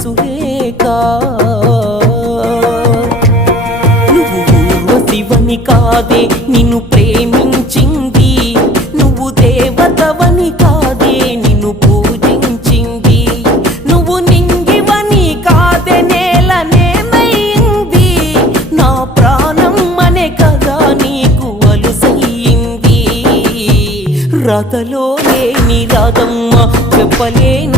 సురేఖ నువ్వు ఊర్వశివని కాదే నిన్ను ప్రేమించింది, నువ్వు దేవతవని కాదే నిన్ను పూజించింది, నువ్వు నింగివని కాదే నేలనేమైంది, నా ప్రాణం అనే కదా నీకు అలుసయ్యింది. రాతలో లేని రాధమ్మ చెప్పలేను